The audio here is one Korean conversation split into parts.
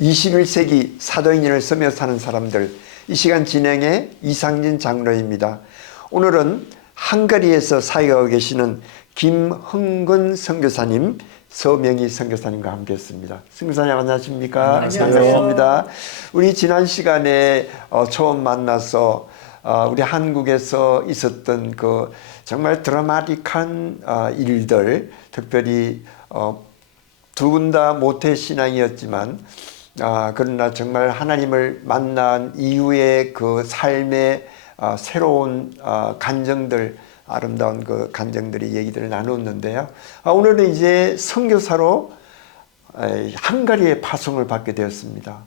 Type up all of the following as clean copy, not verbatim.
21세기 사도인연을 쓰며 사는 사람들, 이 시간 진행의 이상진 장로입니다. 오늘은 헝가리에서 사역하고 계시는 김흥근 선교사님, 서명희 선교사님과 함께했습니다. 선교사님 안녕하십니까? 안녕하세요. 반갑습니다. 우리 지난 시간에 처음 만나서 우리 한국에서 있었던 그 정말 드라마틱한 일들, 특별히 두 분 다 모태 신앙이었지만 그러나 정말 하나님을 만난 이후의 그 삶의 새로운 간정들, 아름다운 그 간정들의 얘기들을 나눴는데요. 오늘은 이제 선교사로 헝가리에 파송을 받게 되었습니다.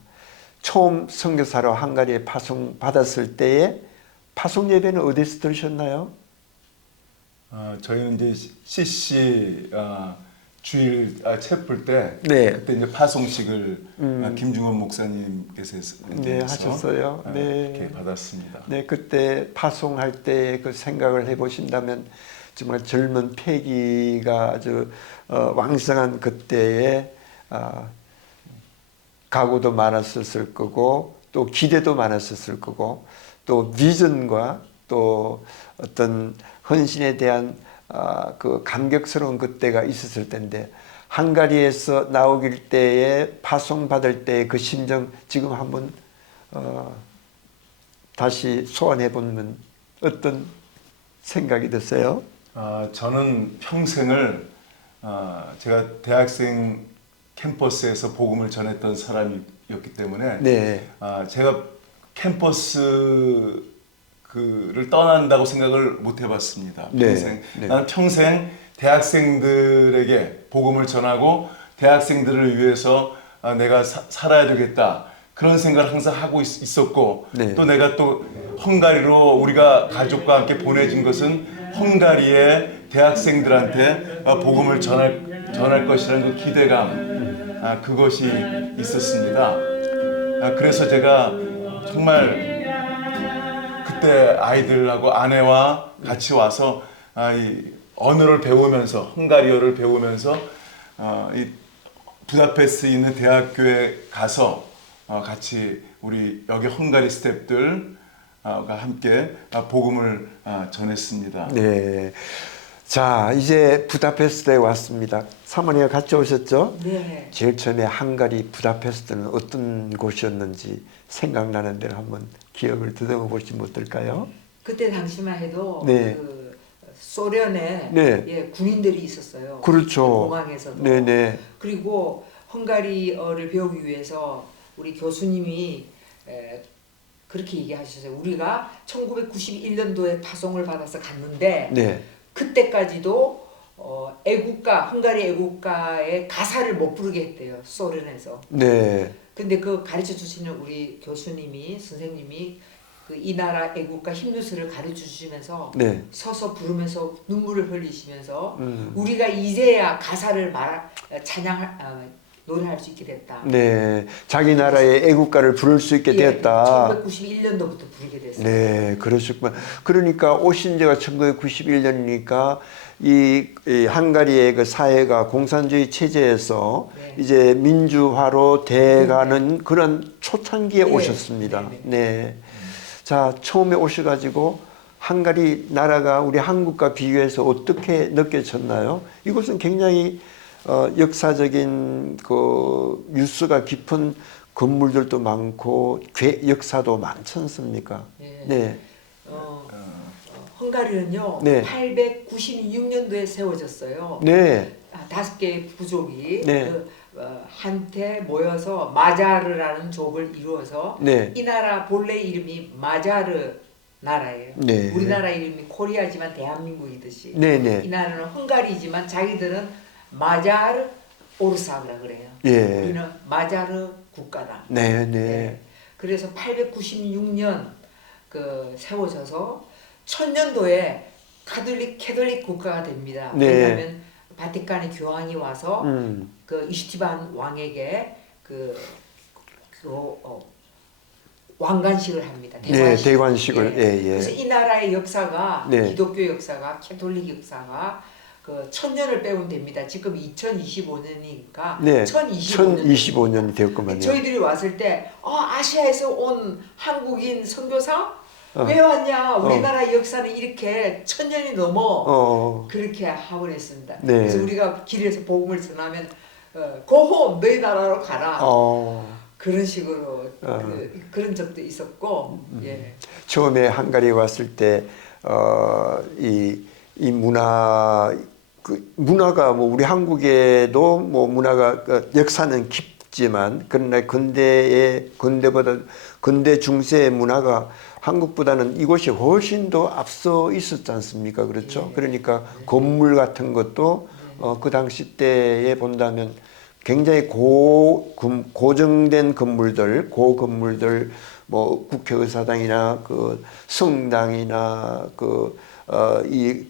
처음 선교사로 헝가리에 파송 받았을 때에 파송 예배는 어디서 들으셨나요? 저희는 이제 CC 주일 채플 때 네. 그때 이제 파송식을 김중원 목사님께서 네, 하셨어요. 네. 이렇게 받았습니다. 네, 그때 파송할 때 그 생각을 해보신다면 정말 젊은 패기가 아주 왕성한 그때에 각오도 많았었을 거고 또 기대도 많았었을 거고 또 비전과 또 어떤 헌신에 대한 그 감격스러운 그때가 있었을 텐데 헝가리에서 나오길 때에 파송 받을 때의 그 심정 지금 한번 다시 소환해 보면 어떤 생각이 드세요? 저는 평생을 제가 대학생 캠퍼스에서 복음을 전했던 사람이었기 때문에 네. 제가 캠퍼스 를 떠난다고 생각을 못 해봤습니다. 평생. 네. 나는 평생 대학생들에게 복음을 전하고 대학생들을 위해서 내가 살아야 되겠다. 그런 생각을 항상 하고 있었고 네. 또 내가 또 헝가리로 우리가 가족과 함께 보내진 것은 헝가리의 대학생들한테 복음을 전할 것이라는 그 기대감 그것이 있었습니다. 그래서 제가 정말 그때 아이들하고 아내와 같이 와서 이 언어를 배우면서 헝가리어를 배우면서 이 부다페스트에 있는 대학교에 가서 같이 우리 여기 헝가리 스태프들과 함께 복음을 전했습니다. 네. 자, 이제 부다페스트에 왔습니다. 사모님과 같이 오셨죠? 네. 제일 처음에 헝가리 부다페스트는 어떤 곳이었는지 생각나는 대로 한번 기억을 더듬어 보시면 어떨까요? 그때 당시만 해도 네. 그 소련에 네. 예, 군인들이 있었어요. 그렇죠. 공항에서도. 네네. 그리고 헝가리어를 배우기 위해서 우리 교수님이 그렇게 얘기하셨어요. 우리가 1991년도에 파송을 받아서 갔는데 네. 그때까지도 애국가, 헝가리 애국가의 가사를 못 부르게 했대요. 소련에서. 네. 근데 그 가르쳐 주시는 우리 교수님이 선생님이 그 이 나라 애국가 힘누스를 가르쳐 주시면서 네. 서서 부르면서 눈물을 흘리시면서 우리가 이제야 가사를 노래할 수 있게 됐다. 네. 자기 나라의 애국가를 부를 수 있게 되었다. 1991년도부터 부르게 됐어요. 네, 그러셨구나. 그러니까 오신 지가 1991년이니까 이 헝가리의 그 사회가 공산주의 체제에서 네. 이제 민주화로 돼가는 그런 초창기에 네. 오셨습니다. 네. 네. 자, 처음에 오셔가지고 헝가리 나라가 우리 한국과 비교해서 어떻게 느껴졌나요? 이곳은 굉장히 역사적인 그 유수가 깊은 건물들도 많고 역사도 많지 않습니까? 네. 네. 헝가리는요. 네. 896년도에 세워졌어요. 네. 5개의 부족이 네. 한테 모여서 마자르라는 족을 이루어서 네. 이 나라 본래 이름이 마자르 나라예요. 네. 우리나라 이름이 코리아지만 대한민국이듯이 네, 네. 이 나라는 헝가리지만 자기들은 마자르 오르사그라 그래요. 예. 우리는 마자르 국가다. 네, 네. 네. 그래서 896년 그 세워져서 1000년도에 캐톨릭 국가가 됩니다. 네. 왜냐하면 바티칸의 교황이 와서 음. 그 이슈티반 왕에게 왕관식을 합니다. 네, 대관식을. 예. 예, 예. 그래서 이 나라의 역사가 네. 기독교 역사가 캐톨릭 역사가 그 1000년을 빼면 됩니다. 지금 2025년이니까 네, 1025년 1025년이 되었구만요. 저희들이 왔을 때 아시아에서 온 한국인 선교사 어. 왜 왔냐? 우리나라 역사는 이렇게 1000년이 넘어 그렇게 하고 그랬습니다. 네. 그래서 우리가 길에서 복음을 전하면 고호 너희 나라로 가라. 그런 식으로 그런 적도 있었고 예. 처음에 헝가리에 왔을 때 이 문화가 뭐 우리 한국에도 뭐 문화가 역사는 깊지만 그러나 근대 중세의 문화가 한국보다는 이곳이 훨씬 더 앞서 있었지 않습니까? 그렇죠? 예. 그러니까 건물 같은 것도 그 당시 때에 본다면 굉장히 고정된 건물들, 고건물들, 뭐 국회의사당이나 그 성당이나 이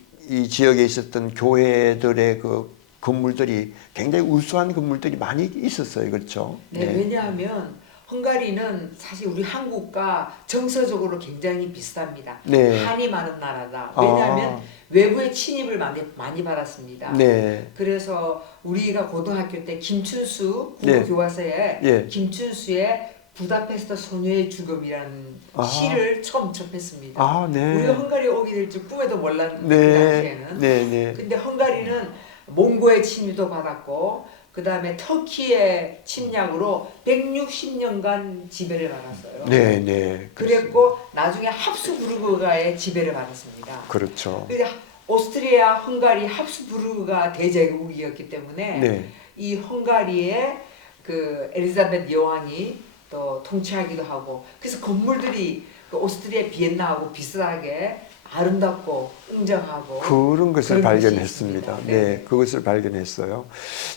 지역에 있었던 교회들의 그 건물들이 굉장히 우수한 건물들이 많이 있었어요, 그렇죠? 네, 왜냐하면 헝가리는 사실 우리 한국과 정서적으로 굉장히 비슷합니다. 네. 한이 많은 나라다. 왜냐하면 외부의 침입을 많이 받았습니다. 네. 그래서 우리가 고등학교 때 김춘수 네. 국어교과서에 예. 김춘수의 부다페스트 소녀의 죽음이라는 시를 처음 접했습니다. 네. 우리가 헝가리 오게 될 줄 꿈에도 몰랐는데 네. 그 당시에는. 네. 근데 헝가리는 몽고의 침입도 받았고 그 다음에 터키의 침략으로 160년간 지배를 받았어요. 네. 그랬고 나중에 합수부르크가의 지배를 받았습니다. 그렇죠. 근데 오스트리아, 헝가리 합수부르크가 대제국이었기 때문에 네. 이 헝가리의 그 엘리자베트 여왕이 또 통치하기도 하고 그래서 건물들이 그 오스트리아 비엔나하고 비슷하게 아름답고 웅장하고 그런 것을 그런 것이 발견했습니다. 있습니다. 네, 그것을 발견했어요.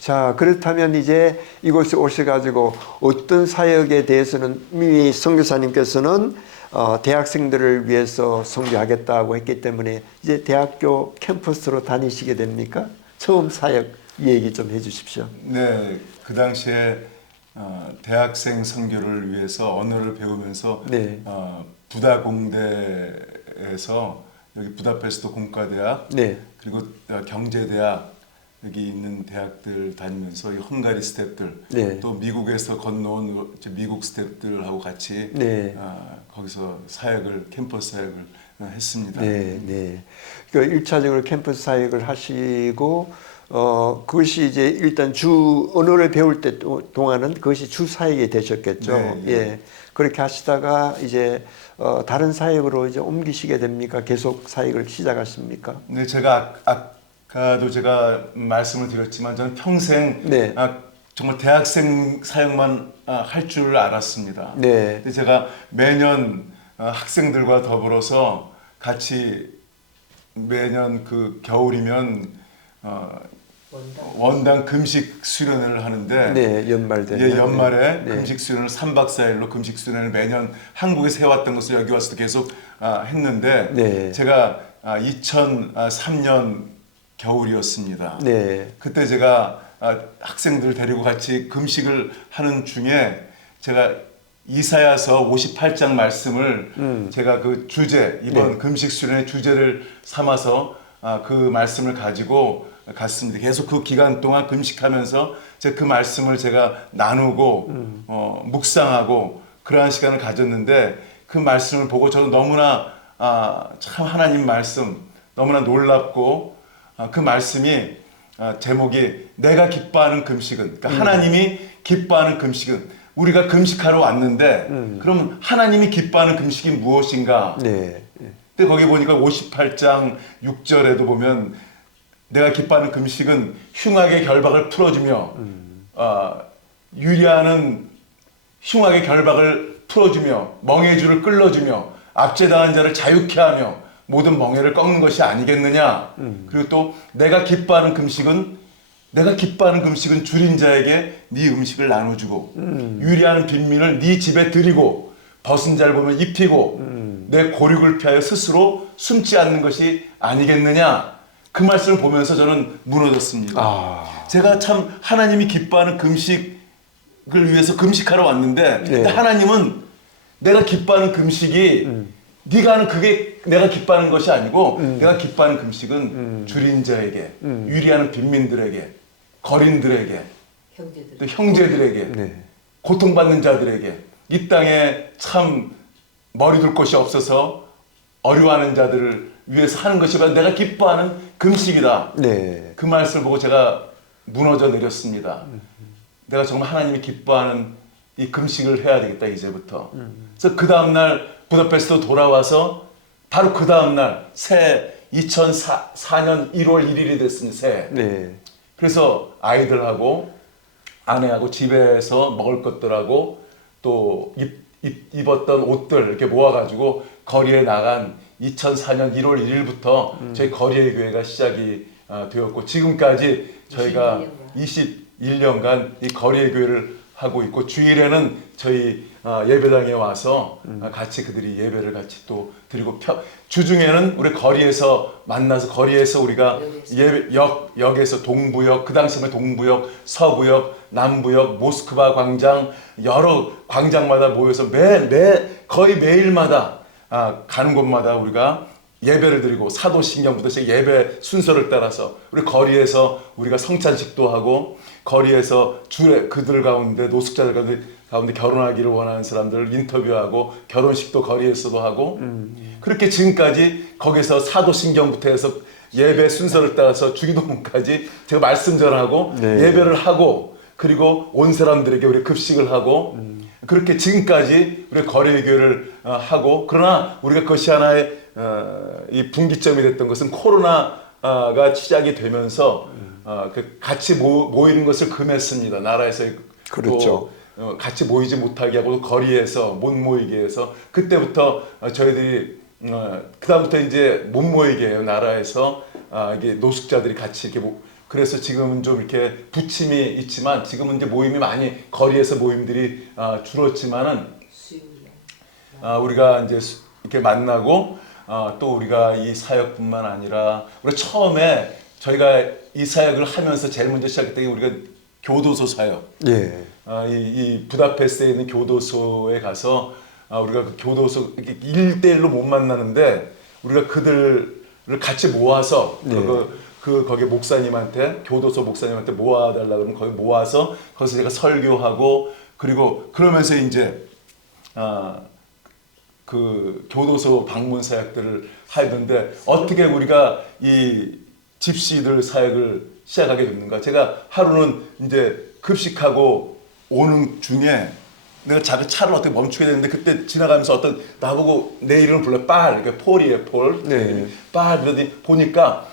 자, 그렇다면 이제 이곳에 오셔가지고 어떤 사역에 대해서는 이미 선교사님께서는 대학생들을 위해서 선교하겠다고 했기 때문에 이제 대학교 캠퍼스로 다니시게 됩니까? 처음 사역 얘기 좀 해주십시오. 네, 그 당시에 대학생 선교를 위해서 언어를 배우면서 네. 부다 공대에서 여기 부다페스트 공과대학 네. 그리고 경제대학 여기 있는 대학들 다니면서 이 헝가리 스태프들 네. 또 미국에서 건너온 미국 스태프들하고 같이 네. 거기서 사역을 캠퍼스 사역을 했습니다. 네. 그 1차적으로 캠퍼스 사역을 하시고 그것이 이제 일단 주 언어를 배울 때 동안은 그것이 주 사역이 되셨겠죠. 네. 예. 그렇게 하시다가 이제 다른 사역으로 이제 옮기시게 됩니까? 계속 사역을 시작하십니까? 네, 제가 아까도 제가 말씀을 드렸지만 저는 평생 네. 정말 대학생 사역만 할 줄 알았습니다. 네. 근데 제가 매년 학생들과 더불어서 같이 매년 그 겨울이면 원당 금식 수련회를 하는데 네, 연말 되면 예, 연말에 네. 금식 수련을 3박 4일로 금식 수련을 매년 한국에서 해왔던 것을 여기 와서도 계속 했는데 네. 제가 2003년 겨울이었습니다. 네. 그때 제가 학생들 데리고 같이 금식을 하는 중에 제가 이사야서 58장 말씀을 제가 그 주제 이번 네. 금식 수련의 주제를 삼아서 그 말씀을 가지고 갔습니다. 계속 그 기간 동안 금식하면서 제가 그 말씀을 제가 나누고 묵상하고 그러한 시간을 가졌는데 그 말씀을 보고 저는 너무나 참 하나님 말씀 너무나 놀랍고 그 말씀이 제목이 내가 기뻐하는 금식은 그러니까 하나님이 기뻐하는 금식은 우리가 금식하러 왔는데 그러면 하나님이 기뻐하는 금식이 무엇인가? 네. 근데 거기 보니까 58장 6절에도 보면 내가 기뻐하는 금식은 흉악의 결박을 풀어주며 유리하는 흉악의 결박을 풀어주며 멍에의 줄을 끌어주며 압제당한 자를 자유케 하며 모든 멍에를 꺾는 것이 아니겠느냐. 그리고 또 내가 기뻐하는 금식은 줄인 자에게 네 음식을 나눠주고 유리하는 빈민을 네 집에 들이고 벗은 자를 보면 입히고 내 고륙을 피하여 스스로 숨지 않는 것이 아니겠느냐. 그 말씀을 보면서 저는 무너졌습니다. 제가 참 하나님이 기뻐하는 금식을 위해서 금식하러 왔는데 네. 하나님은 내가 기뻐하는 금식이 네가 하는 그게 내가 기뻐하는 것이 아니고 내가 기뻐하는 금식은 줄인 자에게, 유리하는 빈민들에게, 거린들에게, 형제들. 또 형제들에게, 네. 고통받는 자들에게, 이 땅에 참 머리 둘 곳이 없어서 어려워하는 자들을 위해서 하는 것이 바로 내가 기뻐하는 금식이다. 네. 그 말씀을 보고 제가 무너져 내렸습니다. 내가 정말 하나님이 기뻐하는 이 금식을 해야 되겠다 이제부터. 그래서 그 다음날 부다페스트 돌아와서 바로 그 다음날 새 2004년 1월 1일이 됐습니다. 새해. 네. 그래서 아이들하고 아내하고 집에서 먹을 것들하고 또 입었던 옷들 이렇게 모아가지고 거리에 나간 2004년 1월 1일부터 저희 거리의 교회가 시작이 되었고 지금까지 저희가 21년간 이 거리의 교회를 하고 있고 주일에는 저희 예배당에 와서 같이 그들이 예배를 같이 또 드리고 주중에는 우리 거리에서 만나서 거리에서 우리가 역에서 동부역 그 당시에 동부역, 서부역, 남부역, 모스크바 광장 여러 광장마다 모여서 거의 매일마다 가는 곳마다 우리가 예배를 드리고 사도신경부터 시작 예배 순서를 따라서 우리 거리에서 우리가 성찬식도 하고 거리에서 그들 가운데 노숙자들 가운데 결혼하기를 원하는 사람들을 인터뷰하고 결혼식도 거리에서도 하고 그렇게 지금까지 거기서 사도신경부터 해서 예배 순서를 따라서 주기도문까지 제가 말씀 전하고 네. 예배를 하고 그리고 온 사람들에게 우리 급식을 하고 그렇게 지금까지 우리 거리의 교회를 하고 그러나 우리가 그것이 하나의 이 분기점이 됐던 것은 코로나가 시작이 되면서 같이 모이는 것을 금했습니다. 나라에서 그렇죠. 또 같이 모이지 못하게 하고 거리에서 못 모이게 해서 그때부터 저희들이 그 다음부터 이제 못 모이게 해요. 나라에서 이게 노숙자들이 같이 이렇게 그래서 지금은 좀 이렇게 부침이 있지만 지금은 이제 모임이 많이 거리에서 모임들이 줄었지만은 우리가 이제 이렇게 만나고 또 우리가 이 사역뿐만 아니라 우리 처음에 저희가 이 사역을 하면서 제일 먼저 시작했던 게 우리가 교도소 사역. 예. 이 부다페스트에 있는 교도소에 가서 우리가 그 교도소 1대1로 못 만나는데 우리가 그들을 같이 모아서 네. 거기 목사님한테 교도소 목사님한테 모아달라 그러면 거기 모아서 거기서 제가 설교하고 그리고 그러면서 이제 그 교도소 방문 사역들을 하던데 어떻게 우리가 이 집시들 사역을 시작하게 됐는가? 제가 하루는 이제 급식하고 오는 중에 내가 자기 차를 어떻게 멈추게 되는데 그때 지나가면서 어떤 나보고 내 이름을 불러 빨 이렇게 폴이에요 폴. 네. 빨 그러더니 보니까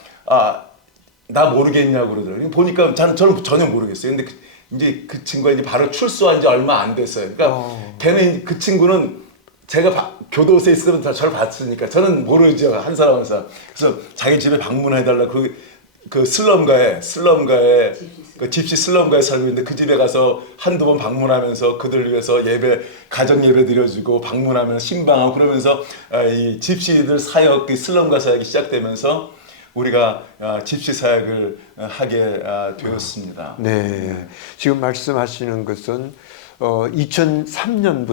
나 모르겠냐고 그러더라고요. 보니까 저는 전혀 모르겠어요. 근데 이제 그 친구가 이제 바로 출소한 지 얼마 안 됐어요. 그러니까 걔는 그 친구는 제가 교도소에 있을 때 저를 봤으니까 저는 모르죠 한 사람 한 사람. 그래서 자기 집에 방문해달라 그 슬럼가에 그 집시 슬럼가에 살고 있는데 그 집에 가서 한두 번 방문하면서 그들 위해서 가정 예배 드려주고 방문하면 신방하고 그러면서 이 집시들 사역, 이 슬럼가 사역이 시작되면서 우리가 집시 사역을 하게 되었습니다. 네. 지금 말씀하시는 것은 2003년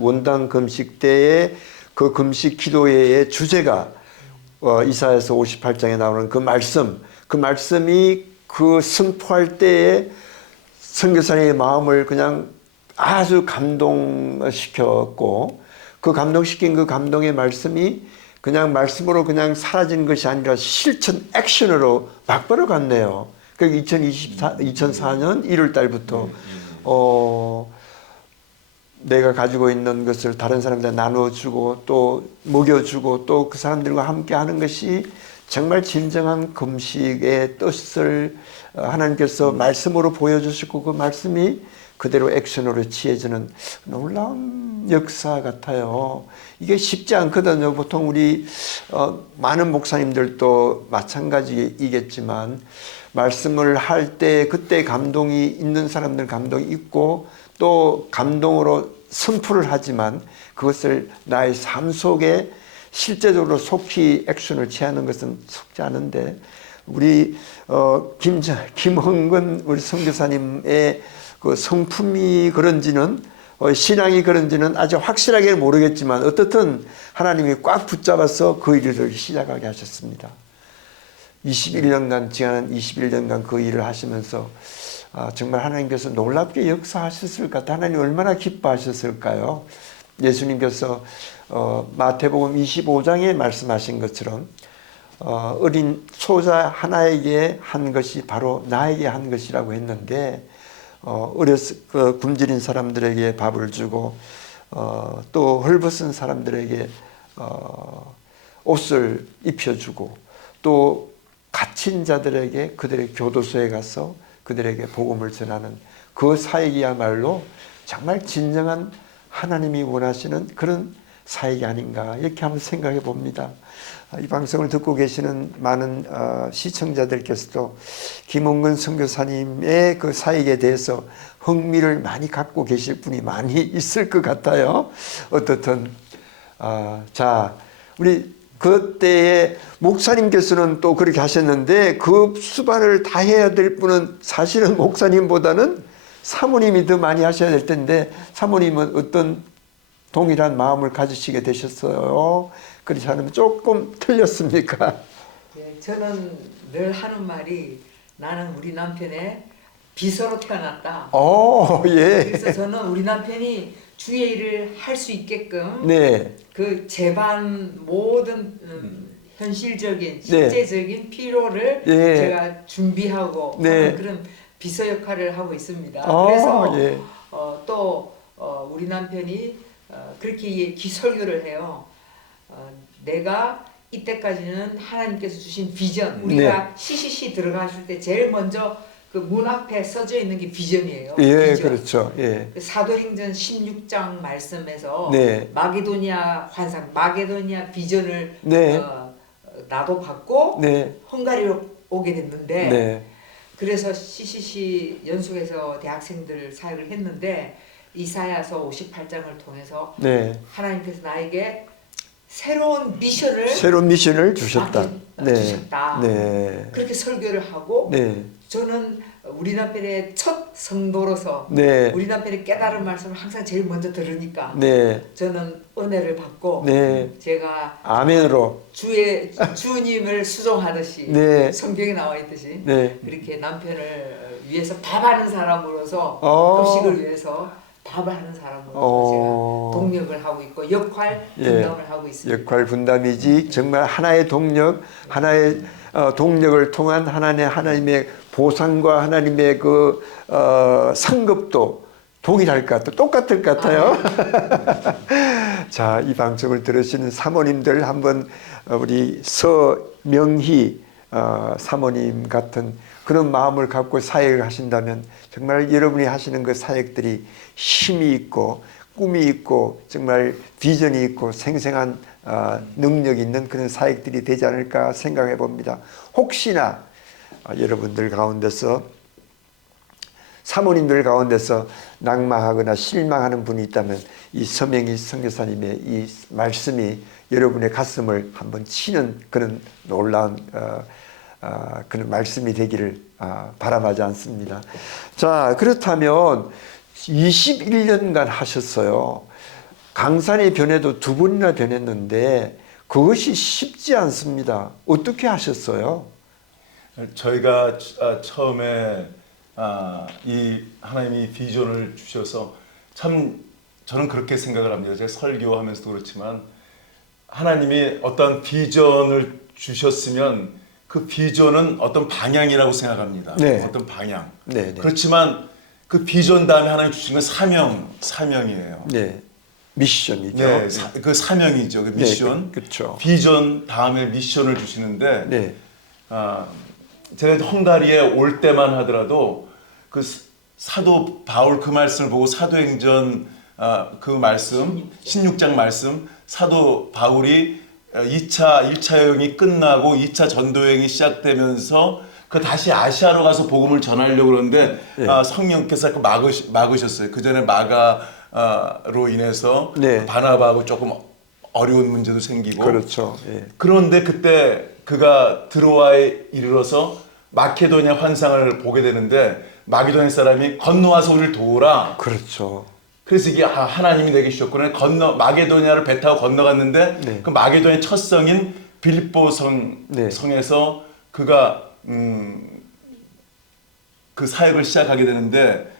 원당 금식 때의 그 금식 기도회의 주제가 이사야서 58장에 나오는 그 말씀이 그 선포할 때에 선교사님의 마음을 그냥 아주 감동시켰고 그 감동시킨 그 감동의 말씀이 그냥 말씀으로 그냥 사라진 것이 아니라 실천 액션으로 바꿔러 갔네요. 그 2004년 1월 달부터 내가 가지고 있는 것을 다른 사람들한테 나눠주고 또 먹여주고 또 그 사람들과 함께 하는 것이 정말 진정한 금식의 뜻을 하나님께서 말씀으로 보여주시고 그 말씀이 그대로 액션으로 취해지는 놀라운 역사 같아요. 이게 쉽지 않거든요. 보통 우리 많은 목사님들도 마찬가지이겠지만 말씀을 할 때 그때 감동이 있는 사람들 감동이 있고 또 감동으로 선포를 하지만 그것을 나의 삶 속에 실제적으로 속히 액션을 취하는 것은 쉽지 않은데 우리 김흥근 우리 선교사님의 그 성품이 그런지는 신앙이 그런지는 아직 확실하게 모르겠지만 어떻든 하나님이 꽉 붙잡아서 그 일을 시작하게 하셨습니다. 21년간 지난 21년간 그 일을 하시면서 정말 하나님께서 놀랍게 역사하셨을 것 같아요. 하나님 얼마나 기뻐하셨을까요? 예수님께서 마태복음 25장에 말씀하신 것처럼 어린 소자 하나에게 한 것이 바로 나에게 한 것이라고 했는데 굶주린 사람들에게 밥을 주고 또 헐벗은 사람들에게 옷을 입혀주고 또 갇힌 자들에게 그들의 교도소에 가서 그들에게 복음을 전하는 그 사역이야말로 정말 진정한 하나님이 원하시는 그런 사역이 아닌가 이렇게 한번 생각해 봅니다. 이 방송을 듣고 계시는 많은 시청자들께서도 김홍근 선교사님의 그 사역에 대해서 흥미를 많이 갖고 계실 분이 많이 있을 것 같아요. 어떻든 자 우리 그때에 목사님께서는 또 그렇게 하셨는데 그 수반을 다 해야 될 분은 사실은 목사님보다는 사모님이 더 많이 하셔야 될 텐데 사모님은 어떤 동일한 마음을 가지시게 되셨어요? 그렇지 않으면 조금 틀렸습니까? 예, 저는 늘 하는 말이 나는 우리 남편의 비서로 태어났다. 예. 그래서 저는 우리 남편이 주의 일을 할 수 있게끔 네. 그 제반 모든 현실적인 실제적인 필요를 예. 제가 준비하고 네. 하는 그런 비서 역할을 하고 있습니다. 그래서 예. 또 우리 남편이 그렇게 기설교를 해요. 내가 이때까지는 하나님께서 주신 비전, 우리가 CCC 들어가실 때 제일 먼저 그 문 앞에 써져 있는 게 비전이에요. 예, 비전. 그렇죠. 예. 사도행전 16장 말씀에서 네. 마게도니아 환상, 마게도니아 비전을 네. 나도 받고 네. 헝가리로 오게 됐는데 네. 그래서 CCC 연수에서 대학생들 사역을 했는데 이사야서 58장을 통해서 네. 하나님께서 나에게 새로운 미션을 주셨다. 주셨다. 네. 그렇게 설교를 하고 네. 저는 우리 남편의 첫 성도로서 네. 우리 남편의 깨달은 말씀을 항상 제일 먼저 들으니까 네. 저는 은혜를 받고 네. 제가 아멘으로. 주님을 수종하듯이 네. 성경에 나와 있듯이 네. 그렇게 남편을 위해서 밥하는 사람으로서 음식을 위해서 밥을 하는 사람으로서 제가 동력을 하고 있고 역할 분담을 하고 있습니다. 역할 분담이지 정말 하나의 동력, 하나의 동력을 통한 하나님의 보상과 하나님의 그 상급도 동일할 것 같아요. 똑같을 것 같아요. 자, 이 방송을 들으시는 사모님들 한번 우리 서명희 사모님 같은 그런 마음을 갖고 사역을 하신다면 정말 여러분이 하시는 그 사역들이 힘이 있고 꿈이 있고 정말 비전이 있고 생생한 능력이 있는 그런 사역들이 되지 않을까 생각해 봅니다. 혹시나 여러분들 가운데서 사모님들 가운데서 낙망하거나 실망하는 분이 있다면 이 서명희 선교사님의 이 말씀이 여러분의 가슴을 한번 치는 그런 놀라운 그런 말씀이 되기를 바람하지 않습니다. 자, 그렇다면 21년간 하셨어요. 강산의 변해도 2번이나 변했는데 그것이 쉽지 않습니다. 어떻게 하셨어요? 저희가 처음에 이 하나님이 비전을 주셔서 참 저는 그렇게 생각을 합니다. 제가 설교하면서도 그렇지만 하나님이 어떤 비전을 주셨으면 그 비전은 어떤 방향이라고 생각합니다. 네. 어떤 방향. 네, 네. 그렇지만 그 비전 다음에 하나님 주신 건 사명이에요. 네, 미션이죠. 네, 그 사명이죠. 그 미션. 네, 그렇죠. 비전 다음에 미션을 주시는데 네, 제가 헝가리에 올 때만 하더라도 그 사도 바울 그 말씀을 보고 사도행전 그 말씀 16장 말씀 사도 바울이 1차 여행이 끝나고 2차 전도 여행이 시작되면서 그 다시 아시아로 가서 복음을 전하려고 그러는데 네. 성령께서 막으셨어요. 그 전에 마가로 인해서 네. 바나바하고 조금 어려운 문제도 생기고 그렇죠. 예. 그런데 그때 그가 드로아에 이르러서 마케도니아 환상을 보게 되는데 마게도니아 사람이 건너와서 우리를 도우라. 그렇죠. 그래서 이게 하나님이 내게 주셨구나. 마게도니아를 배 타고 건너갔는데 네. 그 마게도니아 첫 성인 빌립보 네. 성에서 그가 그 사역을 시작하게 되는데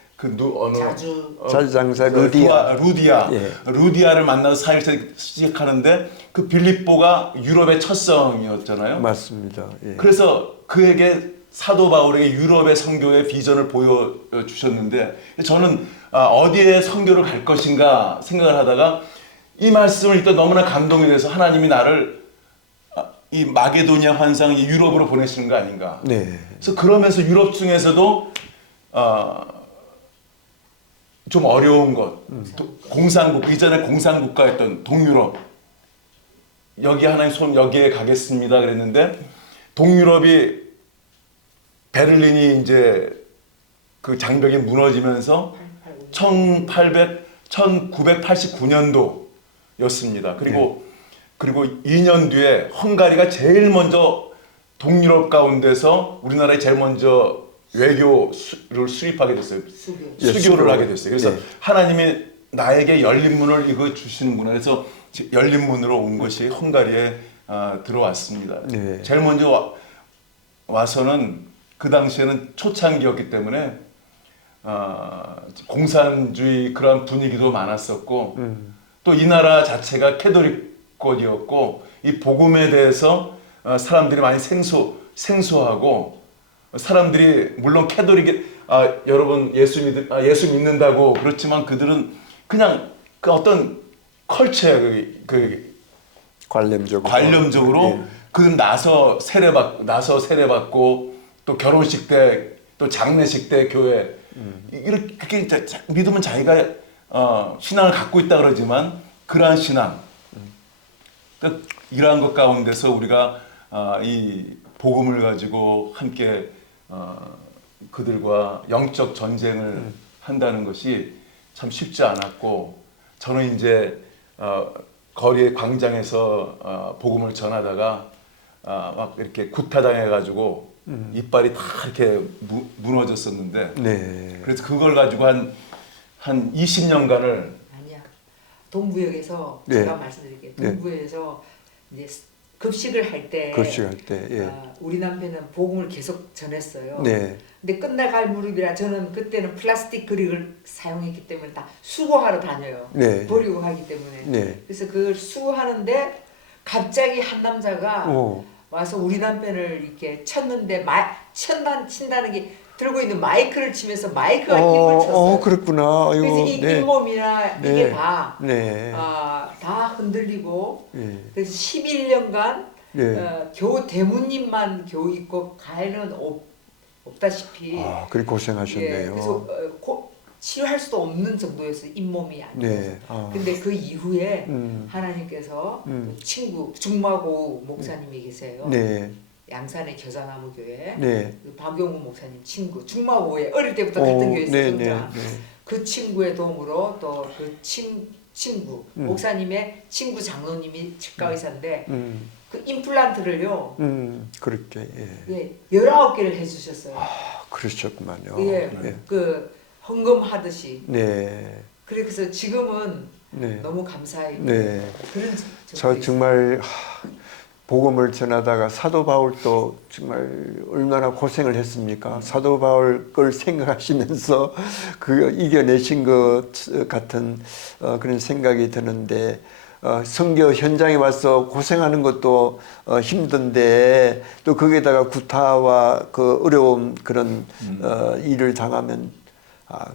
자주장사 루디아. 예. 루디아를 만나서 사역을 시작하는데 그 빌립보가 유럽의 첫 성이었잖아요. 맞습니다. 예. 그래서 그에게 사도 바울에게 유럽의 선교의 비전을 보여주셨는데 저는 어디에 선교를 갈 것인가 생각을 하다가 이 말씀을 읽다 너무나 감동이 돼서 하나님이 나를 이 마게도니아 환상 이 유럽으로 보내시는 거 아닌가. 네. 그래서 그러면서 유럽 중에서도 좀 어려운 것, 공산국 이전에 공산국가였던 동유럽 여기 하나님 손 여기에 가겠습니다 그랬는데 동유럽이 베를린이 이제 그 장벽이 무너지면서 1989년도였습니다. 그리고 2년 뒤에 헝가리가 제일 먼저 동유럽 가운데서 우리나라에 제일 먼저 외교를 수립하게 됐어요. 수교를 하게 됐어요. 그래서 네. 하나님이 나에게 열린 문을 이거 주시는구나. 그래서 열린 문으로 온 것이 헝가리에 들어왔습니다. 네. 제일 먼저 와서는 그 당시에는 초창기였기 때문에 공산주의 그런 분위기도 많았었고 또 이 나라 자체가 캐톨릭권이었고 이 복음에 대해서 사람들이 많이 생소하고 사람들이 물론 캐톨릭이 여러분 예수 믿는다고 그렇지만 그들은 그냥 그 어떤 컬처에 관념적으로 예. 그들 나서 세례받고 또 결혼식 때 또 장례식 때 교회 이렇게 믿으면 자기가 신앙을 갖고 있다 그러지만 그러한 신앙 이러한 것 가운데서 우리가 이 복음을 가지고 함께 그들과 영적 전쟁을 한다는 것이 참 쉽지 않았고 저는 이제 거리의 광장에서 복음을 전하다가 막 이렇게 구타당해가지고 이빨이 다 이렇게 무너졌었는데 네. 그래서 그걸 가지고 한 20년간을 아니야. 동부역에서 네. 제가 말씀드릴게요. 동부역에서 이제 급식을 할 때 급식할 때. 예. 우리 남편은 복음을 계속 전했어요. 네. 근데 끝나갈 무렵이라 저는 그때는 플라스틱 그릇을 사용했기 때문에 다 수거하러 다녀요. 네. 버리고 가기 때문에. 네. 그래서 그걸 수거하는데 갑자기 한 남자가 오. 와서 우리 남편을 이렇게 쳤는데 친다는 게 들고 있는 마이크를 치면서 마이크가 힘을 쳤어요. 그렇구나. 아이고, 그래서 이 네. 잇몸이나 네. 이게 다, 네. 다 흔들리고 네. 그래서 11년간 네. 겨우 대문님만 겨우 입고 가해는 없다시피 그렇게 고생하셨네요. 예, 그래서 치료할 수도 없는 정도였어요. 잇몸이 아니어서. 네. 근데 그 이후에 음. 하나님께서 그 친구 중마고 목사님이 계세요. 네. 양산의 겨자나무 교회 네. 그 박용우 목사님 친구 중마고에 어릴 때부터 같은 교회에서 네, 성장. 네, 네. 그 친구의 도움으로 또 그 친구 목사님의 친구 장로님이 치과 의사인데 그 임플란트를요. 그렇게. 예. 예, 19개를 해주셨어요. 그러셨구만요. 예, 네. 그 헌금하듯이. 네. 그래서 지금은 네. 너무 감사해요. 네. 그런 저 정말 복음을 전하다가 사도 바울도 정말 얼마나 고생을 했습니까? 사도 바울 걸 생각하시면서 그 이겨내신 것 같은 그런 생각이 드는데 선교 현장에 와서 고생하는 것도 힘든데 또 거기에다가 구타와 그 어려움 그런 일을 당하면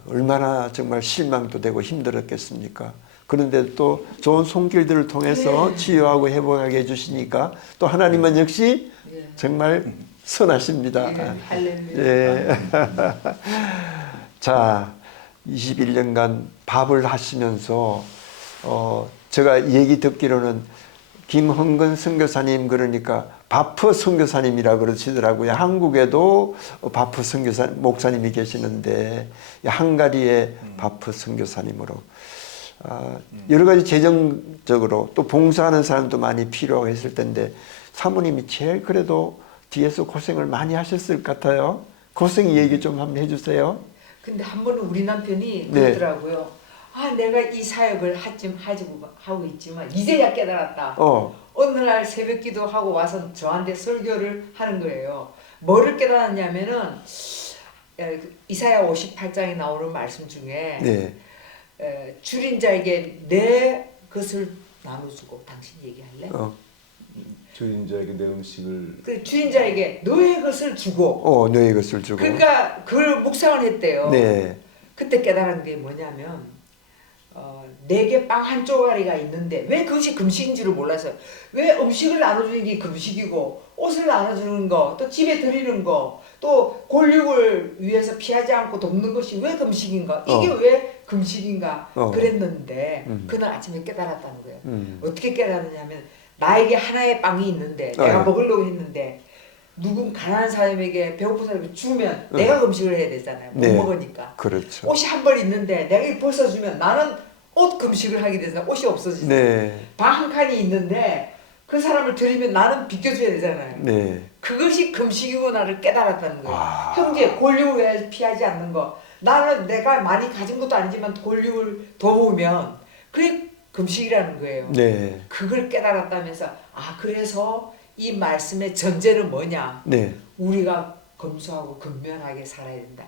얼마나 정말 실망도 되고 힘들었겠습니까? 그런데 또 좋은 손길들을 통해서 치유하고 회복하게 해주시니까 또 하나님은 역시 정말 선하십니다. 할렐루야. 예. 자, 21년간 밥을 하시면서 제가 얘기 듣기로는 김흥근 선교사님 그러니까 바프 선교사님이라 그러시더라고요. 한국에도 바프 목사님이 계시는데 헝가리의 바프 선교사님으로 여러 가지 재정적으로 또 봉사하는 사람도 많이 필요하고 했을 텐데 사모님이 제일 그래도 뒤에서 고생을 많이 하셨을 것 같아요. 고생 얘기 좀 한번 해주세요. 근데 한 번은 우리 남편이 네. 그러더라고요. 내가 이 사역을 하고 있지만 이제야 깨달았다. 어느 날 새벽 기도하고 와서 저한테 설교를 하는 거예요. 뭐를 깨달았냐면은 이사야 58장에 나오는 말씀 중에 네. 줄인 자에게 내 것을 나눠주고, 당신 얘기할래? 주인 자에게 내 음식을, 그 주인 자에게 너의 것을 주고, 너의 것을 주고. 그러니까 그걸 묵상을 했대요. 네. 그때 깨달은 게 뭐냐면 내게 빵 한 쪼가리가 있는데 왜 그것이 금식인 줄을 몰라서, 왜 음식을 나눠주는 게 금식이고 옷을 나눠주는 거, 또 집에 드리는 거, 또 골육을 위해서 피하지 않고 돕는 것이 왜 금식인가, 이게 왜 금식인가 그랬는데 그날 아침에 깨달았다는 거예요. 어떻게 깨달았냐면, 나에게 하나의 빵이 있는데 내가 먹으려고 했는데 누군 가난한 사람에게, 배고픈 사람에게 주면 내가 금식을 해야 되잖아요. 못 먹으니까. 그렇죠. 옷이 한 벌 있는데 내가 이 벗어주면 나는 옷 금식을 하게 되잖아요. 옷이 없어지잖아요. 방 한 칸이 있는데 그 사람을 드리면 나는 비껴줘야 되잖아요. 그것이 금식이구나를 깨달았다는 거예요. 형제, 권력을 피하지 않는 거. 나는 내가 많이 가진 것도 아니지만 권력을 도우면 그게 금식이라는 거예요. 그걸 깨달았다면서, 그래서 이 말씀의 전제는 뭐냐? 우리가 검소하고 근면하게 살아야 된다.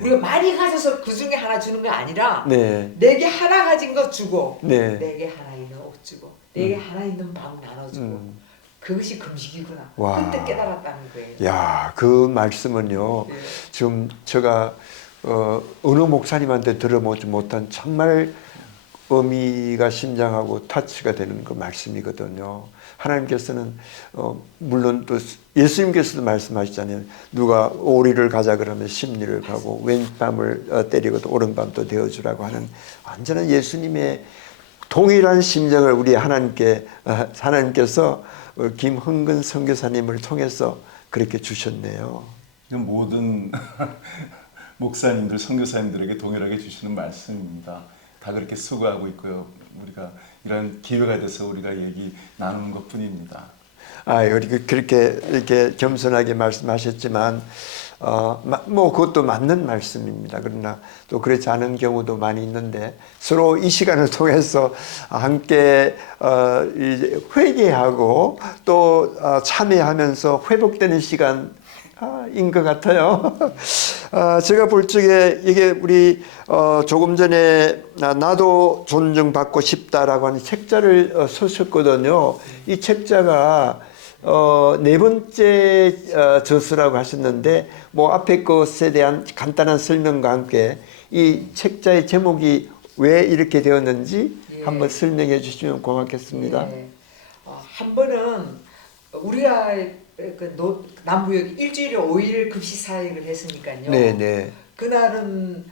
우리가 많이 가져서 그 중에 하나 주는 게 아니라 내게 하나 가진 거 주고, 내게 하나 있는 옷 주고, 내게 하나 있는 방 나눠주고, 그것이 금식이구나. 그때 깨달았다는 거예요. 야, 그 말씀은요. 지금 제가 어느 목사님한테 들어보지 못한 정말 의미가 심장하고 터치가 되는 그 말씀이거든요. 하나님께서는 물론 또 예수님께서도 말씀하시잖아요. 누가 오리를 가자 그러면 십리를 가고 왼밤을 때리고 또 오른밤도 되어주라고 하는 완전한 예수님의 동일한 심정을 우리 하나님께서 김흥근 선교사님을 통해서 그렇게 주셨네요. 모든 목사님들, 선교사님들에게 동일하게 주시는 말씀입니다. 다 그렇게 수고하고 있고요. 우리가 이런 기회가 돼서 우리가 얘기 나누는 것뿐입니다. 우리 그렇게 이렇게 겸손하게 말씀하셨지만 뭐 그것도 맞는 말씀입니다. 그러나 또 그렇지 않은 경우도 많이 있는데, 서로 이 시간을 통해서 함께 이제 회개하고 또 참여하면서 회복되는 시간 인 것 같아요. 제가 볼 적에 이게 우리 조금 전에 나도 존중받고 싶다라고 하는 책자를 쓰셨거든요. 이 책자가 네 번째 저서라고 하셨는데, 뭐 앞에 것에 대한 간단한 설명과 함께 이 책자의 제목이 왜 이렇게 되었는지 한번 설명해 주시면 고맙겠습니다. 한 번은 우리가 남부역 일주일에 5일 급식 사역을 했으니까요. 그날은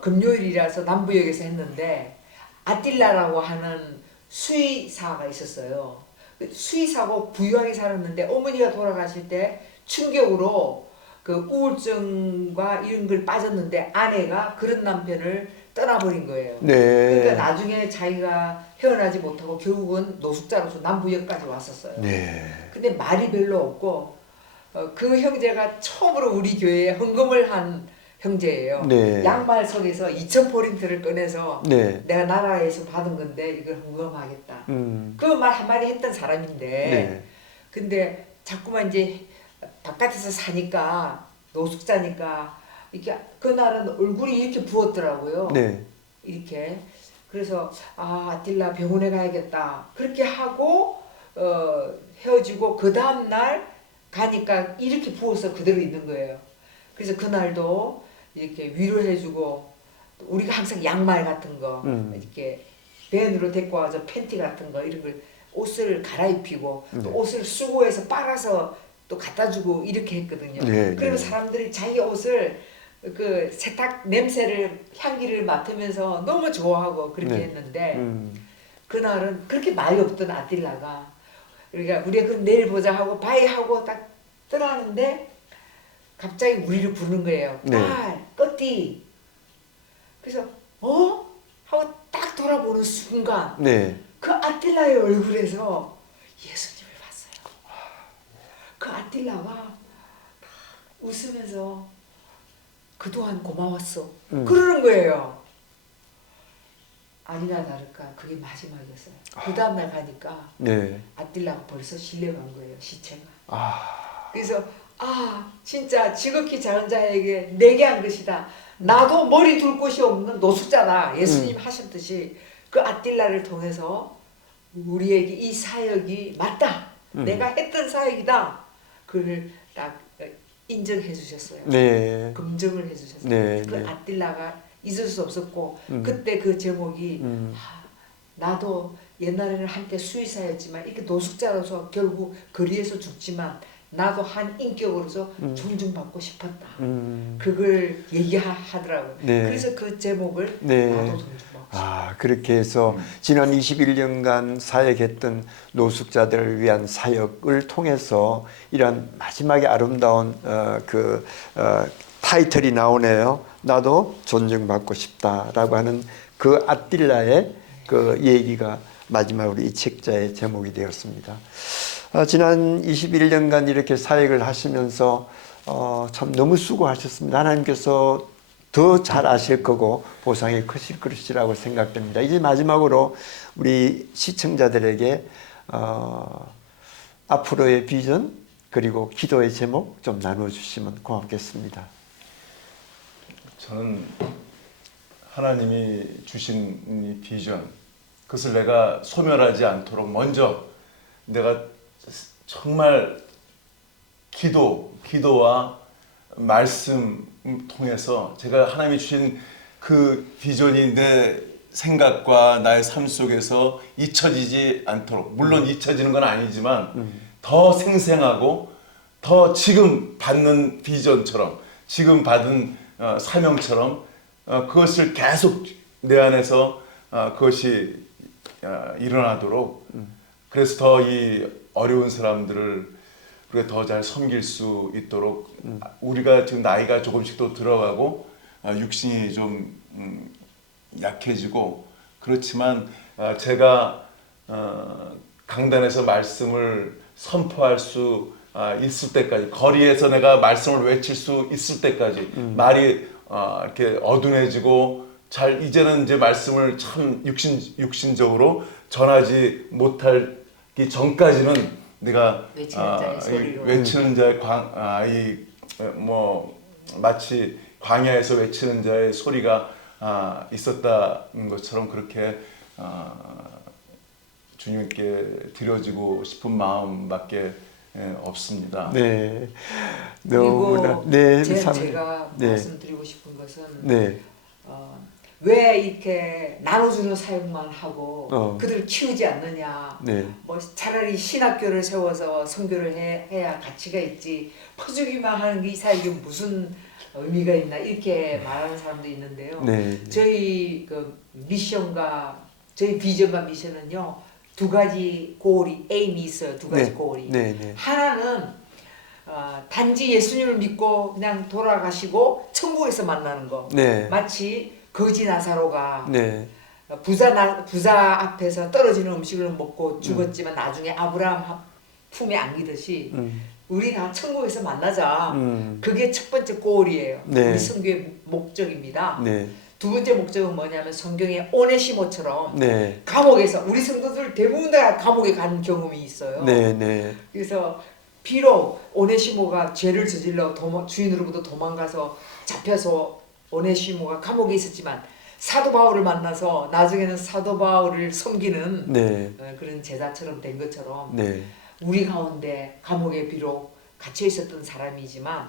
금요일이라서 남부역에서 했는데, 아틸라라고 하는 수의사가 있었어요. 수의사고 부유하게 살았는데 어머니가 돌아가실 때 충격으로 그 우울증과 이런 걸 빠졌는데 아내가 그런 남편을 떠나버린 거예요. 그러니까 나중에 자기가 헤어나지 못하고 결국은 노숙자로서 남부역까지 왔었어요. 근데 말이 별로 없고 그 형제가 처음으로 우리 교회에 헌금을 한 형제예요. 양말 속에서 2,000포린트를 꺼내서 내가 나라에서 받은 건데 이걸 헌금하겠다. 그 말 한마디 했던 사람인데, 근데 자꾸만 이제 바깥에서 사니까 노숙자니까 이렇게 그날은 얼굴이 이렇게 부었더라고요. 이렇게. 그래서 아틸라 병원에 가야겠다. 그렇게 하고 헤어지고 그 다음 날 가니까 이렇게 부어서 그대로 있는 거예요. 그래서 그날도 이렇게 위로해주고, 우리가 항상 양말 같은 거 이렇게 밴으로 데리고 와서 팬티 같은 거 이런 걸 옷을 갈아입히고 또 옷을 수거해서 빨아서 또 갖다주고 이렇게 했거든요. 그러면 사람들이 자기 옷을 그 세탁 냄새를, 향기를 맡으면서 너무 좋아하고 그렇게 했는데, 그날은 그렇게 말이 없던 아틸라가, 우리가 그럼 내일 보자 하고 바이 하고 딱 떠나는데 갑자기 우리를 부르는 거예요. 딸, 꺼띠. 그래서 하고 딱 돌아보는 순간 그 아틸라의 얼굴에서 예수님을 봤어요. 그 아틸라가 웃으면서 그동안 고마웠어. 그러는 거예요. 아니나 다를까 그게 마지막이었어요. 그 다음날 가니까 네. 아틸라가 벌써 실려간 거예요, 시체가. 아, 그래서 진짜 지극히 작은 자에게 내게 한 것이다. 나도 머리 둘 곳이 없는 노숙자다. 예수님 하셨듯이 그 아틸라를 통해서 우리에게 이 사역이 맞다. 내가 했던 사역이다. 그걸 딱 인정해 주셨어요. 네. 검증을 해 주셨어요. 네, 그 네. 아틸라가 잊을 수 없었고 그때 그 제목이 나도 옛날에는 한때 수의사였지만 이렇게 노숙자로서 결국 거리에서 죽지만 나도 한 인격으로서 존중받고 싶었다. 그걸 얘기하더라고요. 네. 그래서 그 제목을 네. 나도 존중받고 싶다. 아, 그렇게 해서 지난 21년간 사역했던 노숙자들을 위한 사역을 통해서 이런 마지막에 아름다운 타이틀이 나오네요. 나도 존중받고 싶다라고 하는 그 아틸라의 그 얘기가 마지막으로 이 책자의 제목이 되었습니다. 지난 21년간 이렇게 사역을 하시면서 참 너무 수고하셨습니다. 하나님께서 더 잘 아실 거고 보상이 크실 것이라고 생각됩니다. 이제 마지막으로 우리 시청자들에게 앞으로의 비전 그리고 기도의 제목 좀 나눠주시면 고맙겠습니다. 저는 하나님이 주신 이 비전, 그것을 내가 소멸하지 않도록 먼저 내가 정말 기도와 말씀 통해서 제가 하나님이 주신 그 비전이 내 생각과 나의 삶 속에서 잊혀지지 않도록, 물론 잊혀지는 건 아니지만 더 생생하고 더 지금 받는 비전처럼, 지금 받은 사명처럼 그것을 계속 내 안에서 그것이 일어나도록, 그래서 더 이 어려운 사람들을 우리가 더 잘 섬길 수 있도록, 우리가 지금 나이가 조금씩 또 들어가고 육신이 좀 약해지고 그렇지만 제가 강단에서 말씀을 선포할 수 있을 때까지, 거리에서 내가 말씀을 외칠 수 있을 때까지 말이 이렇게 어둔해지고 잘 이제는 이제 말씀을 참 육신적으로 전하지 못하기 전까지는 내가 외치는 자의 소리로. 외치는 자의 마치 광야에서 외치는 자의 소리가 있었다는 것처럼 그렇게 주님께 드려지고 싶은 마음밖에 없습니다. 네, 그리고 네, 제가 네. 말씀드리고 싶은 것은 네, 왜 이렇게 나눠주는 사역만 하고 그들을 키우지 않느냐. 네, 뭐 차라리 신학교를 세워서 선교를 해야 가치가 있지. 퍼주기만 하는 게 이 사역이 무슨 의미가 있나 이렇게 말하는 사람도 있는데요. 네. 저희 그 미션과 저희 비전과 미션은요 두 가지 고울이 에임이 있어요. 두 가지 네. 고울이. 네, 네. 하나는 단지 예수님을 믿고 그냥 돌아가시고 천국에서 만나는 거. 네. 마치 거지 나사로가 네. 부자 앞에서 떨어지는 음식을 먹고 죽었지만 나중에 아브라함 품에 안기듯이 우리 다 천국에서 만나자. 그게 첫 번째 고울이에요. 네. 우리 선교의 목적입니다. 네. 두 번째 목적은 뭐냐면 성경의 오네시모처럼 네. 감옥에서 우리 성도들 대부분 다 감옥에 간 경험이 있어요. 네. 네. 그래서 비록 오네시모가 죄를 저질러 주인으로부터 도망가서 잡혀서 오네시모가 감옥에 있었지만 사도 바울을 만나서 나중에는 사도 바울을 섬기는 네. 그런 제자처럼 된 것처럼 네. 우리 가운데 감옥에 비록 갇혀 있었던 사람이지만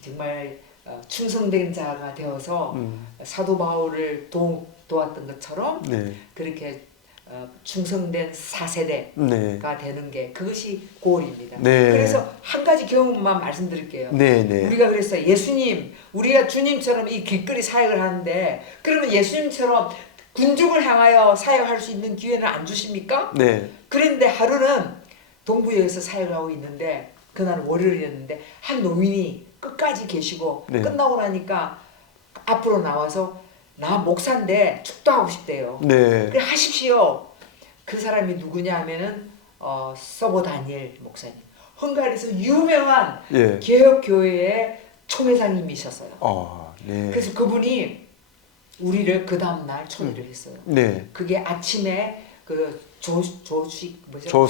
정말 충성된 자가 되어서 사도 바울을 도왔던 것처럼 네. 그렇게 충성된 4세대가 네. 되는 게 그것이 고울입니다. 네. 그래서 한 가지 경험만 말씀드릴게요. 네. 네. 우리가 그랬어요. 예수님, 우리가 주님처럼 이 길거리 사역을 하는데 그러면 예수님처럼 군중을 향하여 사역할 수 있는 기회는 안 주십니까? 네. 그런데 하루는 동부역에서 사역을 하고 있는데 그날은 월요일이었는데 한 노인이 끝까지 계시고 네. 끝나고 나니까 앞으로 나와서 나 목사인데 축도하고 싶대요. 네. 그래 하십시오. 그 사람이 누구냐 하면은 서버 다니엘 목사님. 헝가리에서 유명한 예. 개혁교회의 총회장님이셨어요. 네. 그래서 그분이 우리를 그 다음 날 초대를 했어요. 네. 그게 아침에 그 조식 뭐죠?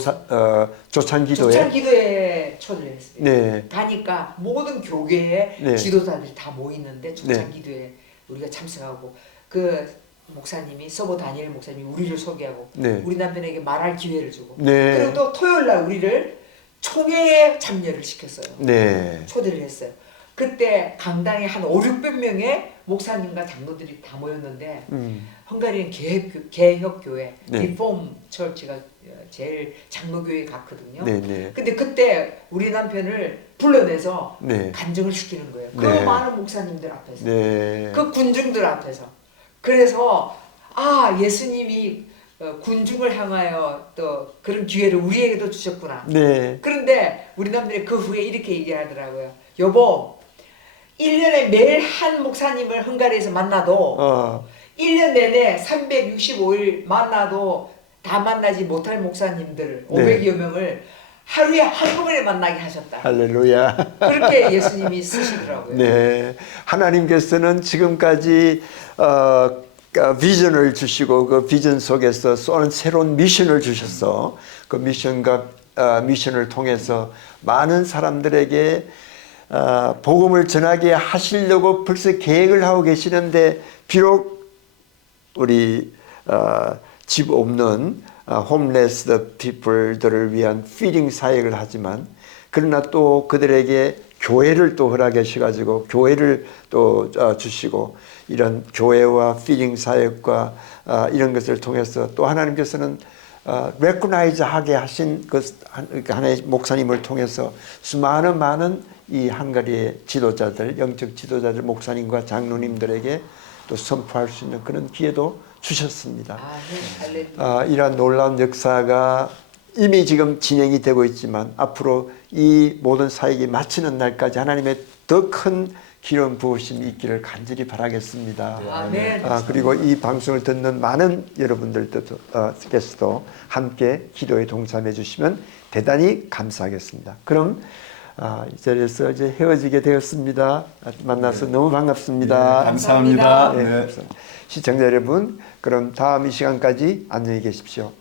조찬기도에. 조찬기도에 초대를 했어요. 네. 가니까 모든 교회의 네. 지도자들이 다 모이는데 조찬기도에 우리가 참석하고 그 목사님이 서보 다니엘 목사님이 우리를 소개하고 네. 우리 남편에게 말할 기회를 주고 네. 그리고 또 토요일 날 우리를 총회에 참여를 시켰어요. 네. 초대를 했어요. 그때 강당에 한 500~600명의 목사님과 장로들이 다 모였는데 헝가리는 개혁교회, 네. 리폼 처치가 제일 장로교회 같거든요. 네. 네. 근데 그때 우리 남편을 불러내서 네. 간증을 시키는 거예요. 그 네. 많은 목사님들 앞에서, 네. 그 군중들 앞에서. 그래서 예수님이 군중을 향하여 또 그런 기회를 우리에게도 주셨구나. 네. 그런데 우리 남들이 그 후에 이렇게 얘기를 하더라고요. 여보, 1년에 매일 한 목사님을 헝가리에서 만나도 1년 내내 365일 만나도 다 만나지 못할 목사님들 네. 500여 명을 하루에 한꺼번에 만나게 하셨다. 할렐루야. 그렇게 예수님이 쓰시더라고요. 네. 하나님께서는 지금까지 비전을 주시고 그 비전 속에서 쏘는 새로운 미션을 주셨어. 그 미션을 통해서 많은 사람들에게 복음을 전하게 하시려고 벌써 계획을 하고 계시는데 비록 우리 집 없는 홈레스 피플들을 위한 피딩 사역을 하지만 그러나 또 그들에게 교회를 또 허락해 주셔가지고 교회를 또 주시고 이런 교회와 피딩 사역과 이런 것을 통해서 또 하나님께서는 레코나이즈 하게 하신 그 하나의 목사님을 통해서 수많은 많은 이 헝가리의 지도자들, 영적 지도자들, 목사님과 장로님들에게 또 선포할 수 있는 그런 기회도 주셨습니다. 이러한 놀라운 역사가 이미 지금 진행이 되고 있지만 앞으로 이 모든 사역이 마치는 날까지 하나님의 더 큰 기름 부으심이 있기를 간절히 바라겠습니다. 아멘. 그리고 이 방송을 듣는 많은 여러분들께서도 함께 기도에 동참해 주시면 대단히 감사하겠습니다. 그럼 이 자리에서 이제 헤어지게 되었습니다. 만나서 너무 반갑습니다. 네, 감사합니다. 네, 네. 감사합니다. 시청자 여러분, 그럼 다음 이 시간까지 안녕히 계십시오.